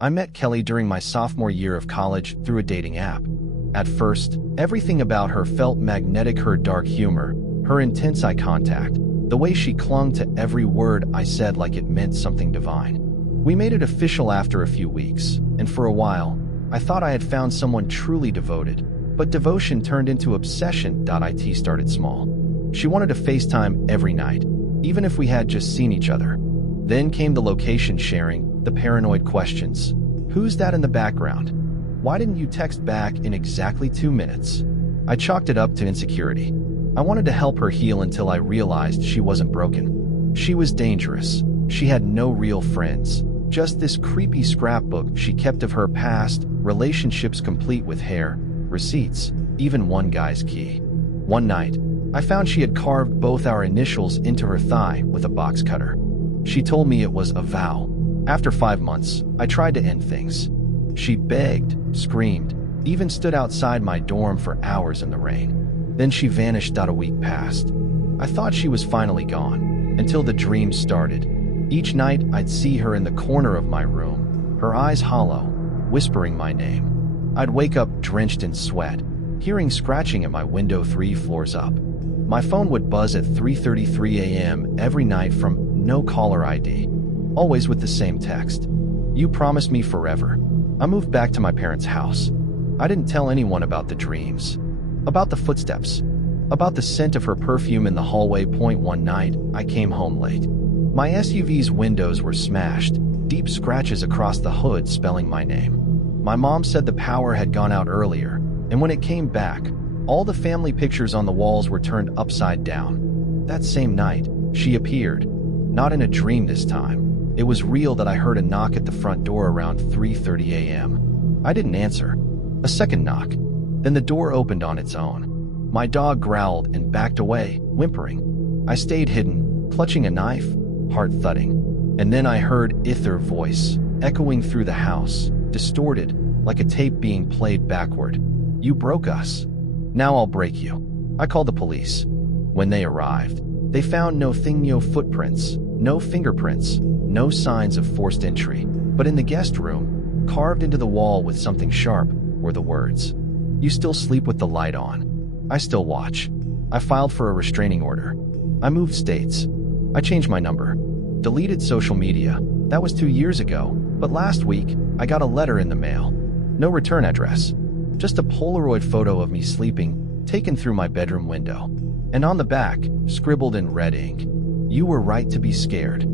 I met Kelly during my sophomore year of college through a dating app. At first, everything about her felt magnetic: her dark humor, her intense eye contact, the way she clung to every word I said like it meant something divine. We made it official after a few weeks, and for a while, I thought I had found someone truly devoted. But devotion turned into obsession. It started small. She wanted to FaceTime every night, even if we had just seen each other. Then came the location sharing, the paranoid questions. Who's that in the background? Why didn't you text back in exactly 2 minutes? I chalked it up to insecurity. I wanted to help her heal until I realized she wasn't broken. She was dangerous. She had no real friends, just this creepy scrapbook she kept of her past, relationships complete with hair, receipts, even one guy's key. One night, I found she had carved both our initials into her thigh with a box cutter. She told me it was a vow. After 5 months, I tried to end things. She begged, screamed, even stood outside my dorm for hours in the rain. Then she vanished. A week passed. I thought she was finally gone, until the dreams started. Each night, I'd see her in the corner of my room, her eyes hollow, whispering my name. I'd wake up drenched in sweat, hearing scratching at my window 3 floors up. My phone would buzz at 3:33 a.m. every night from no caller ID, always with the same text. You promised me forever. I moved back to my parents' house. I didn't tell anyone about the dreams, about the footsteps, about the scent of her perfume in the hallway. One night, I came home late. My SUV's windows were smashed, deep scratches across the hood spelling my name. My mom said the power had gone out earlier, and when it came back, all the family pictures on the walls were turned upside down. That same night, she appeared. Not in a dream this time. It was real that I heard a knock at the front door around 3:30 a.m. I didn't answer. A second knock. Then the door opened on its own. My dog growled and backed away, whimpering. I stayed hidden, clutching a knife, heart thudding. And then I heard Ither voice, echoing through the house, distorted, like a tape being played backward. You broke us. Now I'll break you. I called the police. When they arrived, they found no footprints, no fingerprints, no signs of forced entry. But in the guest room, carved into the wall with something sharp, were the words, "You still sleep with the light on. I still watch." I filed for a restraining order. I moved states. I changed my number. Deleted social media. That was 2 years ago. But last week, I got a letter in the mail. No return address. Just a Polaroid photo of me sleeping, taken through my bedroom window. And on the back, scribbled in red ink, "You were right to be scared."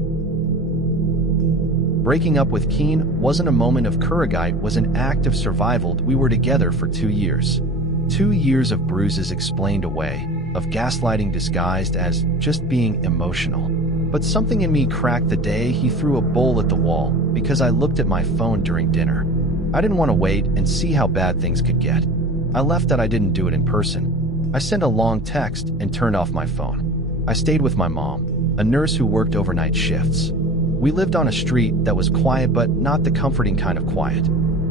Breaking up with Keen wasn't a moment of courage, it was an act of survival. We were together for 2 years. 2 years of bruises explained away, of gaslighting disguised as just being emotional. But something in me cracked the day he threw a bowl at the wall because I looked at my phone during dinner. I didn't want to wait and see how bad things could get. I left. I didn't do it in person. I sent a long text and turned off my phone. I stayed with my mom, a nurse who worked overnight shifts. We lived on a street that was quiet, but not the comforting kind of quiet.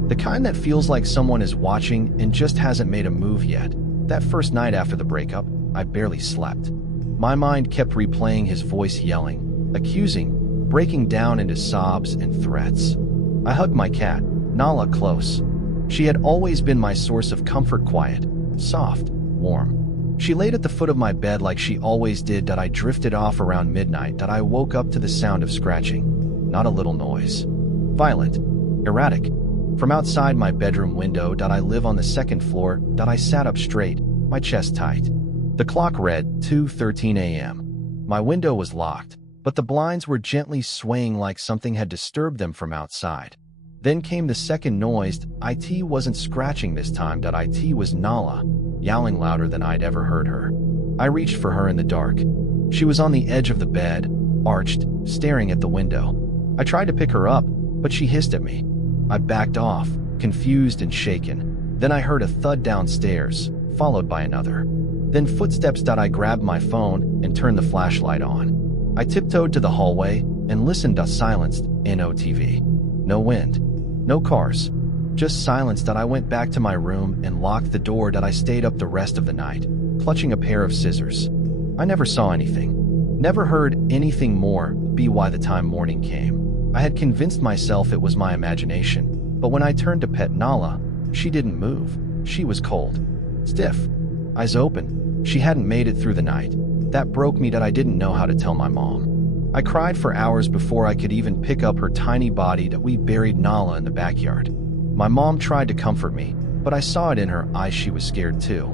The kind that feels like someone is watching and just hasn't made a move yet. That first night after the breakup, I barely slept. My mind kept replaying his voice yelling, accusing, breaking down into sobs and threats. I hugged my cat, Nala, close. She had always been my source of comfort, quiet, soft, warm. She laid at the foot of my bed like she always did. I drifted off around midnight. I woke up to the sound of scratching, not a little noise. Violent, erratic. From outside my bedroom window. I live on the second floor. I sat up straight, my chest tight. The clock read 2:13 a.m. My window was locked, but the blinds were gently swaying like something had disturbed them from outside. Then came the second noise. It wasn't scratching this time. It was Nala, yowling louder than I'd ever heard her. I reached for her in the dark. She was on the edge of the bed, arched, staring at the window. I tried to pick her up, but she hissed at me. I backed off, confused and shaken. Then I heard a thud downstairs, followed by another. Then footsteps. I grabbed my phone and turned the flashlight on. I tiptoed to the hallway and listened. Silenced, no TV. No wind. No cars. Just silence. I went back to my room and locked the door. I stayed up the rest of the night, clutching a pair of scissors. I never saw anything. Never heard anything more. By the time morning came, I had convinced myself it was my imagination, but when I turned to pet Nala, she didn't move. She was cold, stiff, eyes open. She hadn't made it through the night. That broke me that I didn't know how to tell my mom. I cried for hours before I could even pick up her tiny body that we buried Nala in the backyard. My mom tried to comfort me, but I saw it in her eyes she was scared too.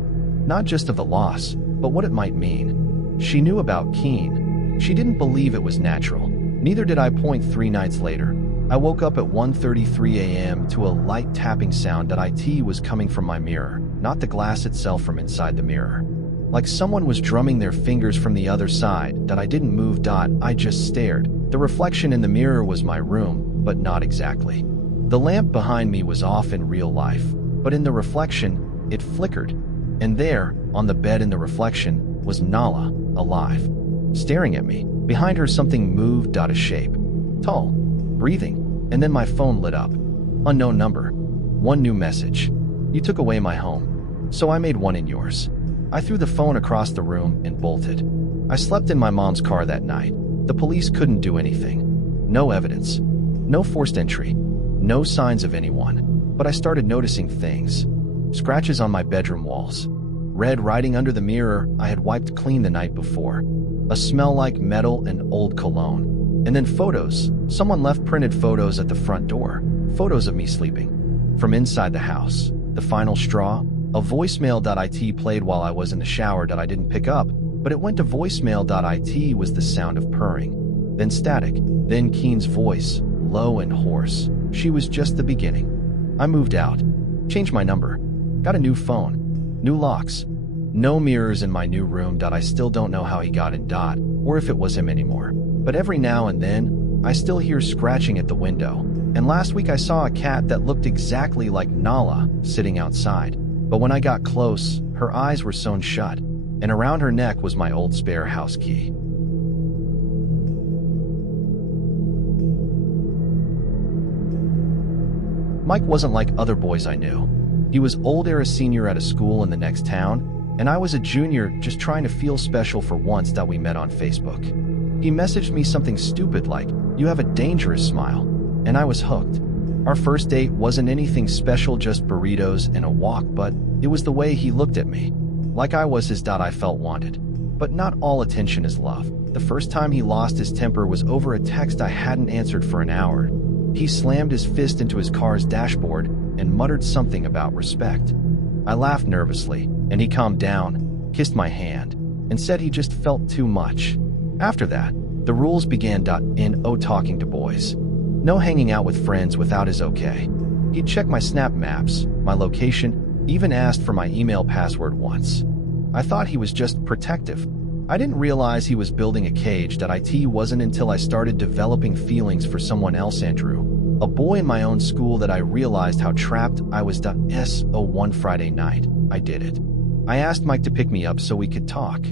Not just of the loss, but what it might mean. She knew about Keen. She didn't believe it was natural. Neither did I. 3 nights later, I woke up at 1:33 a.m. to a light tapping sound that it was coming from my mirror, not the glass itself from inside the mirror. Like someone was drumming their fingers from the other side, that I didn't move. I just stared. The reflection in the mirror was my room, but not exactly. The lamp behind me was off in real life, but in the reflection, it flickered. And there, on the bed in the reflection, was Nala, alive, staring at me. Behind her something moved. A shape. Tall, breathing, and then my phone lit up. Unknown number. One new message. You took away my home, so I made one in yours. I threw the phone across the room and bolted. I slept in my mom's car that night. The police couldn't do anything. No evidence. No forced entry. No signs of anyone. But I started noticing things. Scratches on my bedroom walls. Red writing under the mirror I had wiped clean the night before. A smell like metal and old cologne. And then photos. Someone left printed photos at the front door. Photos of me sleeping. From inside the house. The final straw. A voicemail. It played while I was in the shower that I didn't pick up, but it went to voicemail. It was the sound of purring. Then static. Then Keen's voice, low and hoarse. She was just the beginning. I moved out. Changed my number. Got a new phone. New locks. No mirrors in my new room. I still don't know how he got in. Or if it was him anymore. But every now and then, I still hear scratching at the window. And last week I saw a cat that looked exactly like Nala sitting outside. But when I got close, her eyes were sewn shut, and around her neck was my old spare house key. Mike wasn't like other boys I knew. He was older, a senior at a school in the next town, and I was a junior just trying to feel special for once. That we met on Facebook. He messaged me something stupid like, "You have a dangerous smile," and I was hooked. Our first date wasn't anything special, just burritos and a walk, but it was the way he looked at me. Like I was his. I felt wanted. But not all attention is love. The first time he lost his temper was over a text I hadn't answered for an hour. He slammed his fist into his car's dashboard and muttered something about respect. I laughed nervously, and he calmed down, kissed my hand, and said he just felt too much. After that, the rules began. No talking to boys. No hanging out with friends without his okay. He'd check my Snap Maps, my location, even asked for my email password once. I thought he was just protective. I didn't realize he was building a cage. It wasn't until I started developing feelings for someone else, Andrew, a boy in my own school, that I realized how trapped I was. One Friday night, I did it. I asked Mike to pick me up so we could talk.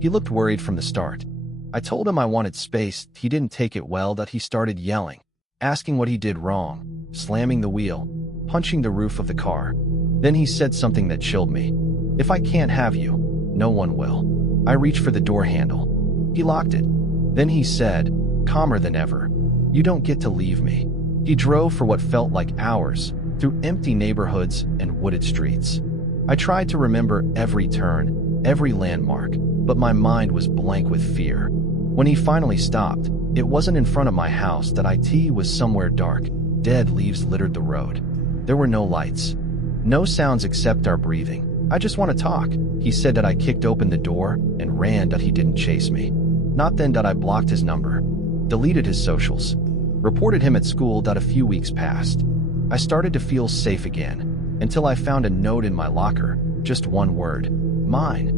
He looked worried from the start. I told him I wanted space. He didn't take it well. He started yelling, asking what he did wrong, slamming the wheel, punching the roof of the car. Then he said something that chilled me. "If I can't have you, no one will." I reached for the door handle. He locked it. Then he said, calmer than ever, "You don't get to leave me." He drove for what felt like hours, through empty neighborhoods and wooded streets. I tried to remember every turn, every landmark, but my mind was blank with fear. When he finally stopped, it wasn't in front of my house. It was somewhere dark. Dead leaves littered the road. There were no lights. No sounds except our breathing. "I just want to talk," he said. I kicked open the door and ran. He didn't chase me. Not then. I blocked his number. Deleted his socials. Reported him at school. A few weeks passed. I started to feel safe again, until I found a note in my locker. Just one word. Mine.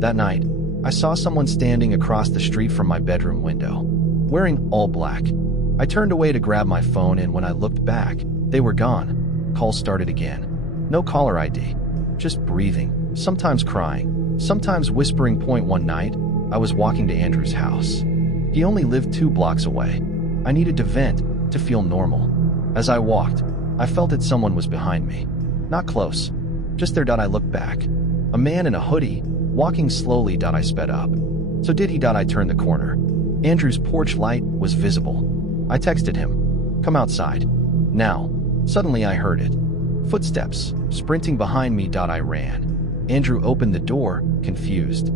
That night, I saw someone standing across the street from my bedroom window, wearing all black. I turned away to grab my phone, and when I looked back, they were gone. Calls started again. No caller ID. Just breathing, sometimes crying, sometimes whispering. One night, I was walking to Andrew's house. He only lived 2 blocks away. I needed to vent, to feel normal. As I walked, I felt that someone was behind me. Not close. Just there. I looked back. A man in a hoodie, walking slowly. I sped up. So did he. I turned the corner. Andrew's porch light was visible. I texted him, Come outside. Now. Suddenly I heard it. Footsteps, sprinting behind me. I ran. Andrew opened the door, confused.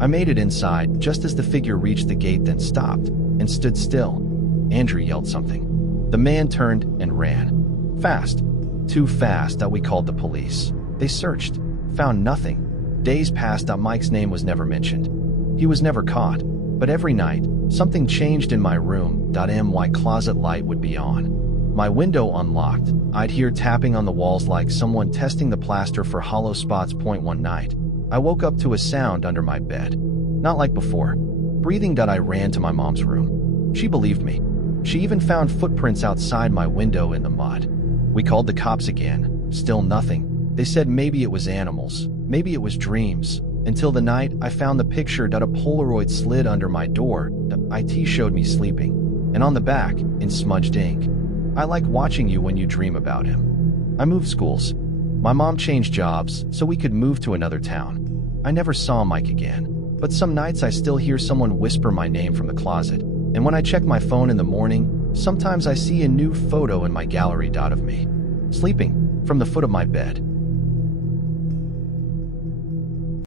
I made it inside just as the figure reached the gate, then stopped and stood still. Andrew yelled something. The man turned and ran. Fast. Too fast that we called the police. They searched. Found nothing. Days passed. Mike's name was never mentioned. He was never caught. But every night, something changed in my room. My closet light would be on. My window unlocked. I'd hear tapping on the walls like someone testing the plaster for hollow spots. One night, I woke up to a sound under my bed. Not like before. Breathing. I ran to my mom's room. She believed me. She even found footprints outside my window in the mud. We called the cops again. Still nothing. They said maybe it was animals. Maybe it was dreams. Until the night I found the picture. A Polaroid slid under my door. The IT showed me sleeping. And on the back, in smudged ink, I like watching you when you dream about him. I moved schools. My mom changed jobs so we could move to another town. I never saw Mike again. But some nights I still hear someone whisper my name from the closet. And when I check my phone in the morning, sometimes I see a new photo in my gallery. Of me, sleeping, from the foot of my bed.